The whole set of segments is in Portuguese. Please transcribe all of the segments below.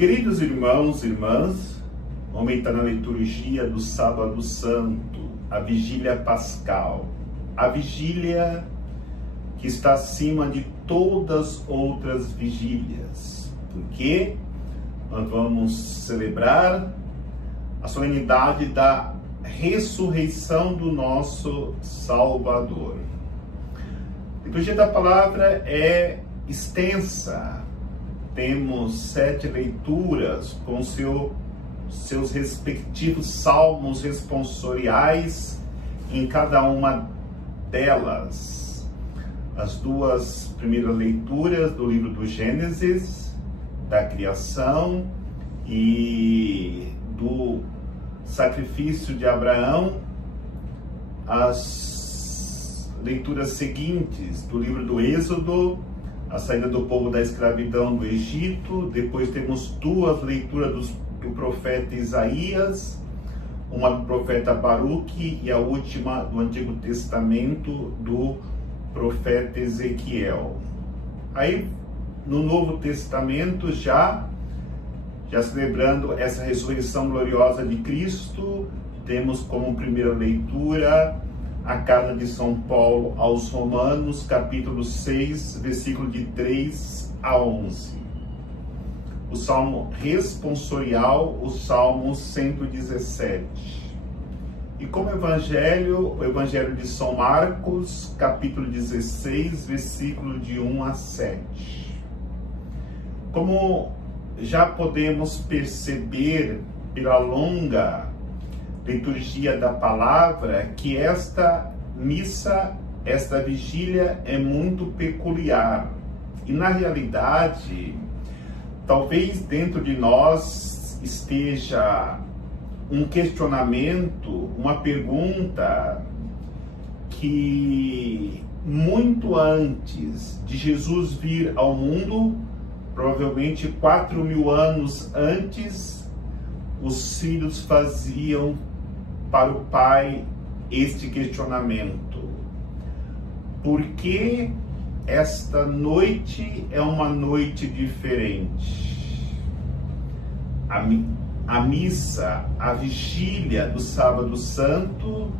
Queridos irmãos e irmãs, vamos entrar na liturgia do Sábado Santo, a Vigília Pascal, a vigília que está acima de todas outras vigílias, porque nós vamos celebrar a solenidade da ressurreição do nosso Salvador. A liturgia da palavra é extensa, temos 7 leituras com seus respectivos salmos responsoriais em cada uma delas. As 2 primeiras leituras do livro do Gênesis, da criação e do sacrifício de Abraão, as leituras seguintes do livro do Êxodo, a saída do povo da escravidão do Egito. Depois temos 2 leituras do profeta Isaías, uma do profeta Baruque e a última do Antigo Testamento do profeta Ezequiel. Aí no Novo Testamento, já celebrando essa ressurreição gloriosa de Cristo, temos como primeira leitura a carta de São Paulo aos Romanos, capítulo 6, versículo de 3 a 11. O salmo responsorial, o salmo 117. E como evangelho, o evangelho de São Marcos, capítulo 16, versículo de 1 a 7. Como já podemos perceber pela longa liturgia da palavra, que esta missa, esta vigília é muito peculiar. E na realidade, talvez dentro de nós esteja um questionamento, uma pergunta que muito antes de Jesus vir ao mundo, provavelmente 4.000 anos antes, os filhos faziam para o pai este questionamento: por que esta noite é uma noite diferente? A missa, a vigília do Sábado Santo,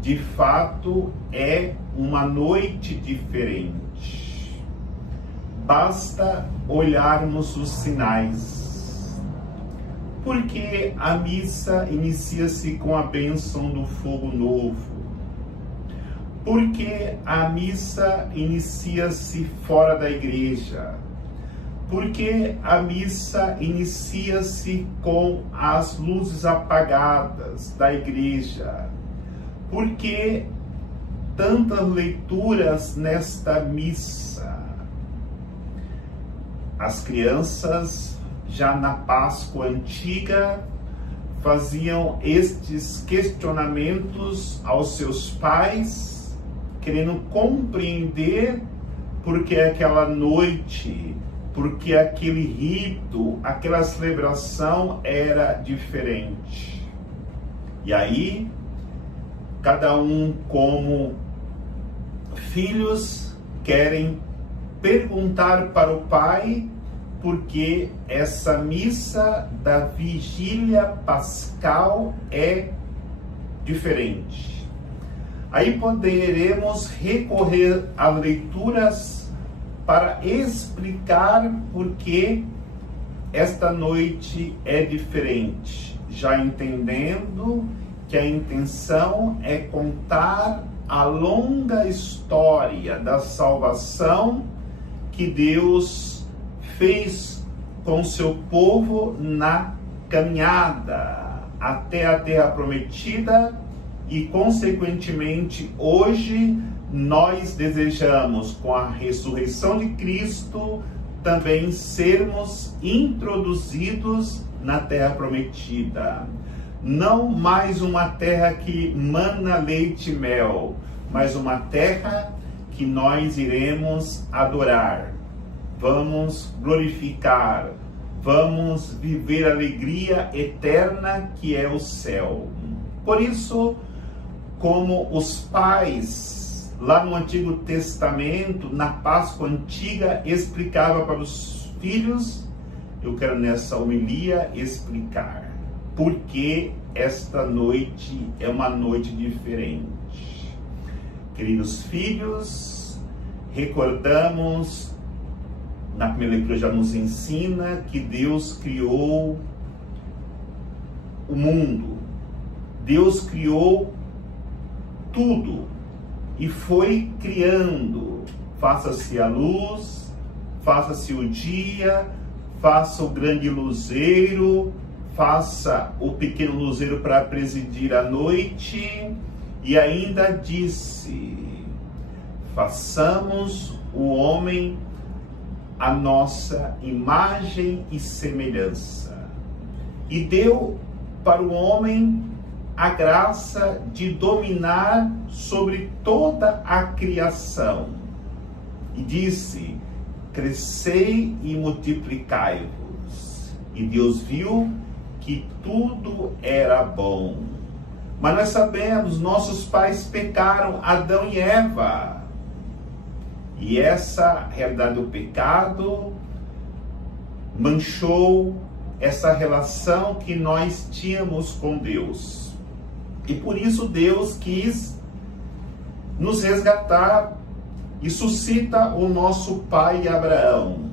de fato é uma noite diferente. Basta olharmos os sinais. Porque a missa inicia-se com a bênção do fogo novo? Porque a missa inicia-se fora da igreja? Porque a missa inicia-se com as luzes apagadas da igreja? Porque tantas leituras nesta missa? As crianças, já na Páscoa antiga, faziam estes questionamentos aos seus pais, querendo compreender por que aquela noite, porque aquele rito, aquela celebração era diferente. E aí, cada um como filhos querem perguntar para o pai porque essa missa da vigília pascal é diferente. Aí poderemos recorrer a leituras para explicar por que esta noite é diferente, já entendendo que a intenção é contar a longa história da salvação que Deus fez com seu povo na caminhada até a Terra Prometida, e consequentemente hoje nós desejamos, com a ressurreição de Cristo, também sermos introduzidos na Terra Prometida. Não mais uma terra que mana leite e mel, mas uma terra que nós iremos adorar. Vamos glorificar, vamos viver a alegria eterna que é o céu. Por isso, como os pais lá no Antigo Testamento, na Páscoa antiga, explicava para os filhos, eu quero nessa homilia explicar por que esta noite é uma noite diferente. Queridos filhos, recordamos, na primeira leitura já nos ensina que Deus criou o mundo, Deus criou tudo e foi criando. Faça-se a luz, faça-se o dia, faça o grande luzeiro, faça o pequeno luzeiro para presidir a noite, e ainda disse: façamos o homem a nossa imagem e semelhança. E deu para o homem a graça de dominar sobre toda a criação. E disse: crescei e multiplicai-vos. E Deus viu que tudo era bom. Mas nós sabemos, nossos pais pecaram, Adão e Eva. E essa realidade do pecado manchou essa relação que nós tínhamos com Deus. E por isso Deus quis nos resgatar e suscita o nosso pai Abraão,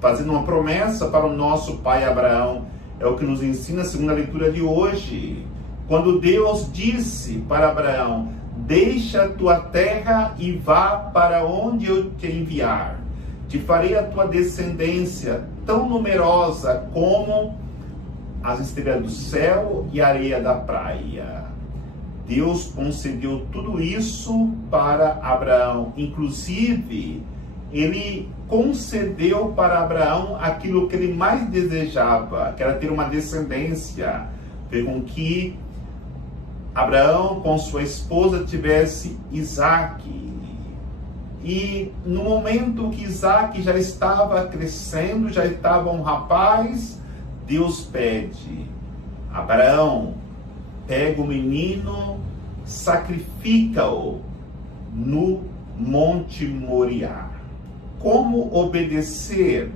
fazendo uma promessa para o nosso pai Abraão. É o que nos ensina a segunda leitura de hoje, quando Deus disse para Abraão: deixa a tua terra e vá para onde eu te enviar. Te farei a tua descendência tão numerosa como as estrelas do céu e a areia da praia. Deus concedeu tudo isso para Abraão. Inclusive, ele concedeu para Abraão aquilo que ele mais desejava, que era ter uma descendência. Fez com que Abraão, com sua esposa, tivesse Isaac. E no momento que Isaac já estava crescendo, já estava um rapaz, Deus pede: Abraão, pega o menino, sacrifica-o no Monte Moriá. Como obedecer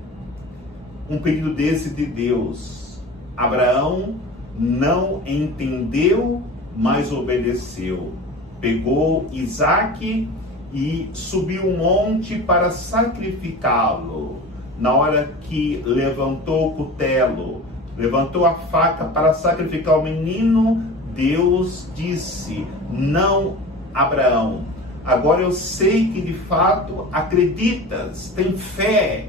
um pedido desse de Deus? Abraão não entendeu, mas obedeceu. Pegou Isaac e subiu um monte para sacrificá-lo. Na hora que levantou o cutelo, levantou a faca para sacrificar o menino, Deus disse: não, Abraão, agora eu sei que de fato acreditas, tem fé.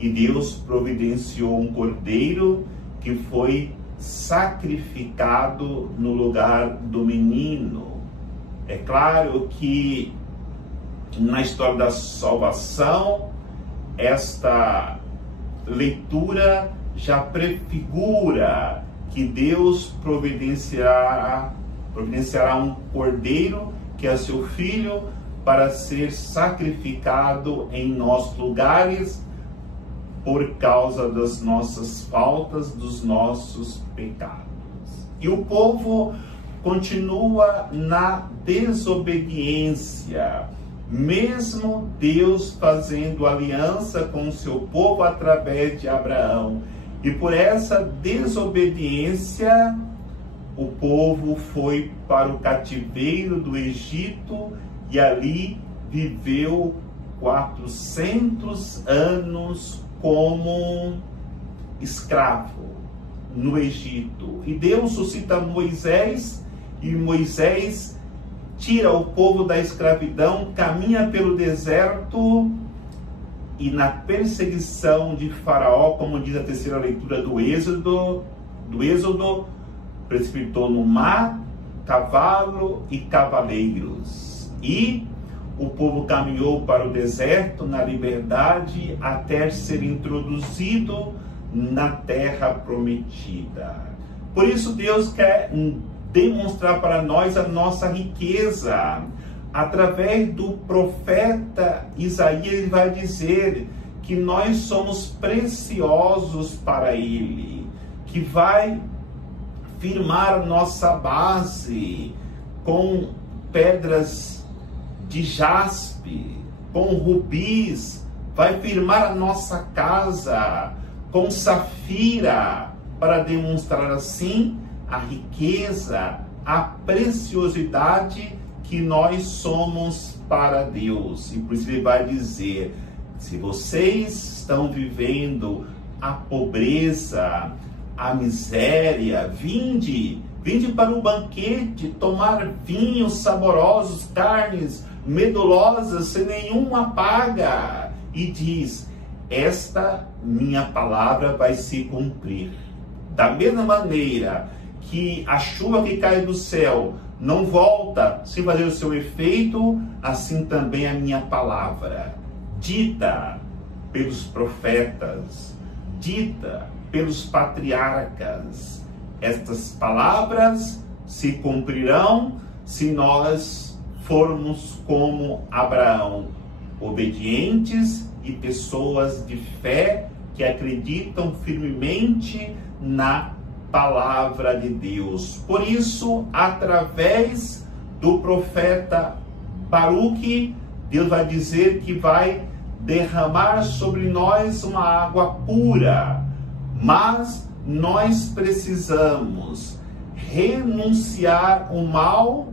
E Deus providenciou um cordeiro que foi sacrificado no lugar do menino. É claro que na história da salvação, esta leitura já prefigura que Deus providenciará um cordeiro, que é seu filho, para ser sacrificado em nossos lugares por causa das nossas faltas, dos nossos pecados. E o povo continua na desobediência, mesmo Deus fazendo aliança com o seu povo através de Abraão. E por essa desobediência, o povo foi para o cativeiro do Egito e ali viveu 400 anos como escravo no Egito. E Deus suscita Moisés, e Moisés tira o povo da escravidão, caminha pelo deserto, e na perseguição de Faraó, como diz a terceira leitura do Êxodo, precipitou no mar cavalo e cavaleiros. E o povo caminhou para o deserto na liberdade até ser introduzido na terra prometida. Por isso Deus quer demonstrar para nós a nossa riqueza. Através do profeta Isaías, ele vai dizer que nós somos preciosos para ele, que vai firmar nossa base com pedras de jaspe, com rubis, vai firmar a nossa casa com safira, para demonstrar assim a riqueza, a preciosidade que nós somos para Deus. E por isso ele vai dizer: se vocês estão vivendo a pobreza, a miséria, vinde para o banquete, tomar vinhos saborosos, carnes medulosas, sem nenhuma paga. E diz: esta minha palavra vai se cumprir. Da mesma maneira que a chuva que cai do céu não volta sem fazer o seu efeito, assim também a minha palavra, dita pelos profetas, dita pelos patriarcas, estas palavras se cumprirão se nós formos como Abraão, obedientes e pessoas de fé que acreditam firmemente na palavra de Deus. Por isso, através do profeta Baruque, Deus vai dizer que vai derramar sobre nós uma água pura, mas nós precisamos renunciar o mal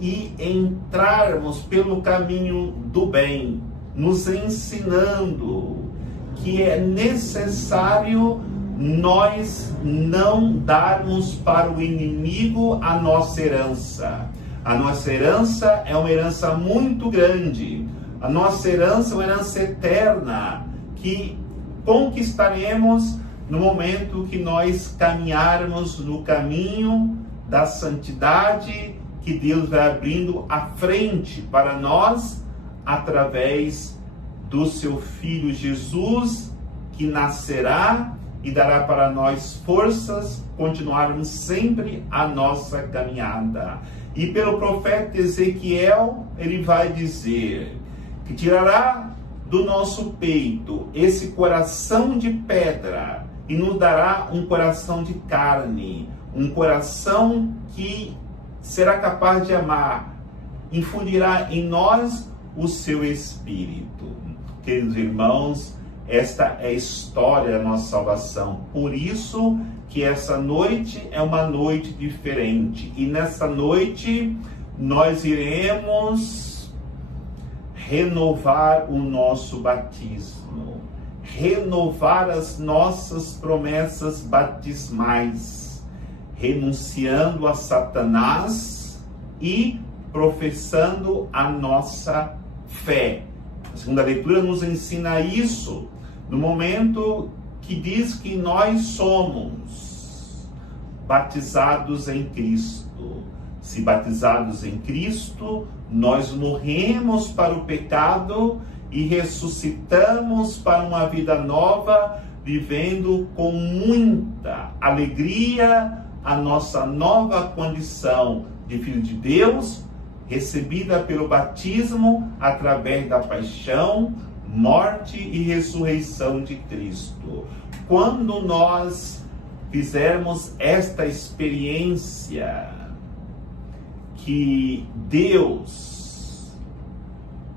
e entrarmos pelo caminho do bem, nos ensinando que é necessário nós não darmos para o inimigo a nossa herança. A nossa herança é uma herança muito grande. A nossa herança é uma herança eterna que conquistaremos no momento que nós caminharmos no caminho da santidade que Deus vai abrindo à frente para nós através do seu Filho Jesus, que nascerá e dará para nós forças, continuarmos sempre a nossa caminhada. E pelo profeta Ezequiel, ele vai dizer que tirará do nosso peito esse coração de pedra e nos dará um coração de carne, um coração que será capaz de amar, infundirá em nós o seu Espírito. Queridos irmãos, esta é a história da nossa salvação. Por isso que essa noite é uma noite diferente. E nessa noite nós iremos renovar o nosso batismo, renovar as nossas promessas batismais, renunciando a Satanás e professando a nossa fé. A segunda leitura nos ensina isso no momento que diz que nós somos batizados em Cristo. Se batizados em Cristo, nós morremos para o pecado e ressuscitamos para uma vida nova, vivendo com muita alegria a nossa nova condição de filho de Deus, recebida pelo batismo através da paixão, morte e ressurreição de Cristo. Quando nós fizermos esta experiência que Deus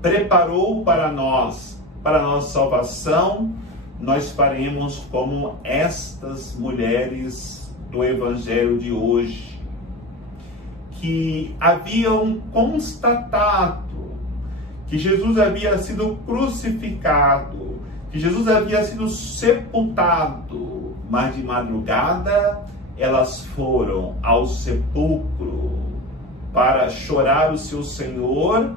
preparou para nós, para a nossa salvação, nós faremos como estas mulheres do Evangelho de hoje, que haviam constatado que Jesus havia sido crucificado, que Jesus havia sido sepultado, mas de madrugada elas foram ao sepulcro para chorar o seu Senhor,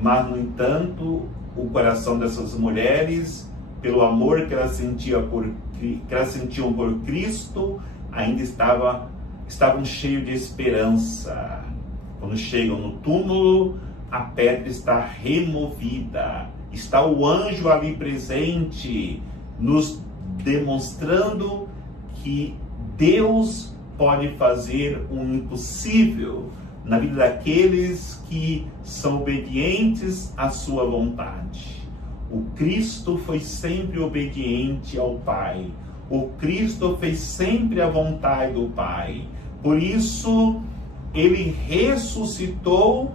mas no entanto o coração dessas mulheres, pelo amor que elas sentiam por Cristo, ainda estavam cheios de esperança. Quando chegam no túmulo, a pedra está removida, está o anjo ali presente, nos demonstrando que Deus pode fazer o impossível na vida daqueles que são obedientes à sua vontade. O Cristo foi sempre obediente ao Pai. O Cristo fez sempre a vontade do Pai. Por isso, ele ressuscitou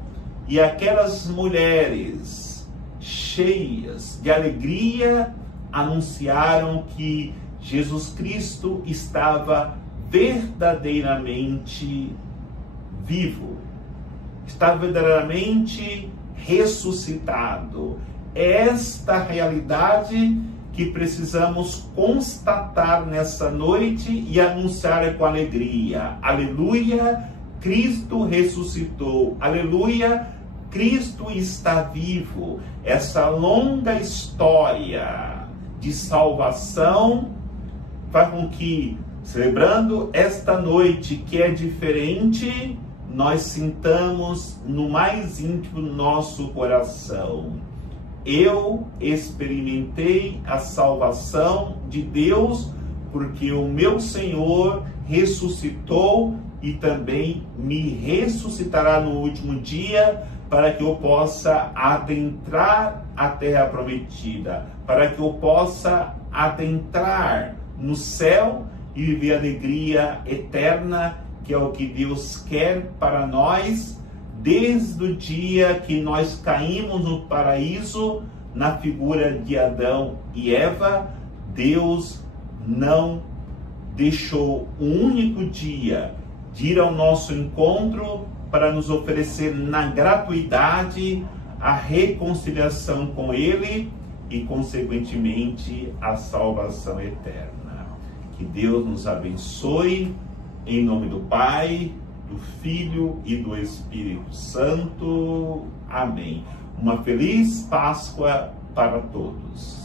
e aquelas mulheres cheias de alegria anunciaram que Jesus Cristo estava verdadeiramente vivo, estava verdadeiramente ressuscitado. Esta realidade que precisamos constatar nessa noite e anunciar com alegria. Aleluia, Cristo ressuscitou. Aleluia, Cristo está vivo. Essa longa história de salvação faz com que, celebrando esta noite que é diferente, nós sintamos no mais íntimo do nosso coração: eu experimentei a salvação de Deus, porque o meu Senhor ressuscitou e também me ressuscitará no último dia, para que eu possa adentrar a terra prometida, para que eu possa adentrar no céu e viver a alegria eterna, que é o que Deus quer para nós, desde o dia que nós caímos no paraíso, na figura de Adão e Eva. Deus não deixou um único dia de ir ao nosso encontro para nos oferecer na gratuidade a reconciliação com Ele e, consequentemente, a salvação eterna. Que Deus nos abençoe, em nome do Pai, do Filho e do Espírito Santo. Amém. Uma feliz Páscoa para todos.